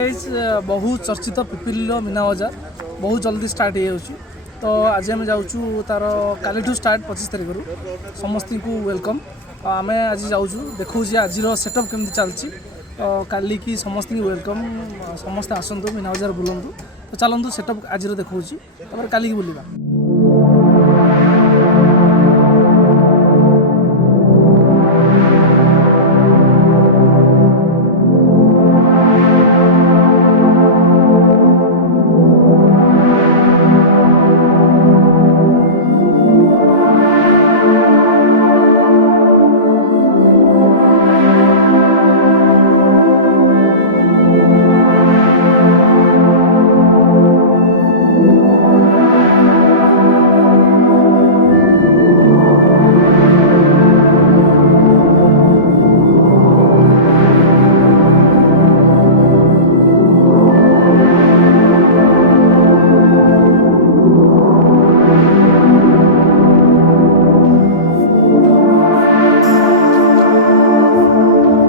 बहु चर्चित पिपिल मीना बजार बहुत जल्दी स्टार्ट हो तो आज आम जाऊँ तार काली स्टार्ट 25 तारिख रू समस्त को वेलकम आम आज जाऊँ देखा आज सेटअप केमती चलती तो काली की समस्त वेलकम समस्त आसतु मीना बजार बुलंतु तो चलतु सेटअप आज देखा काली की बुलवा।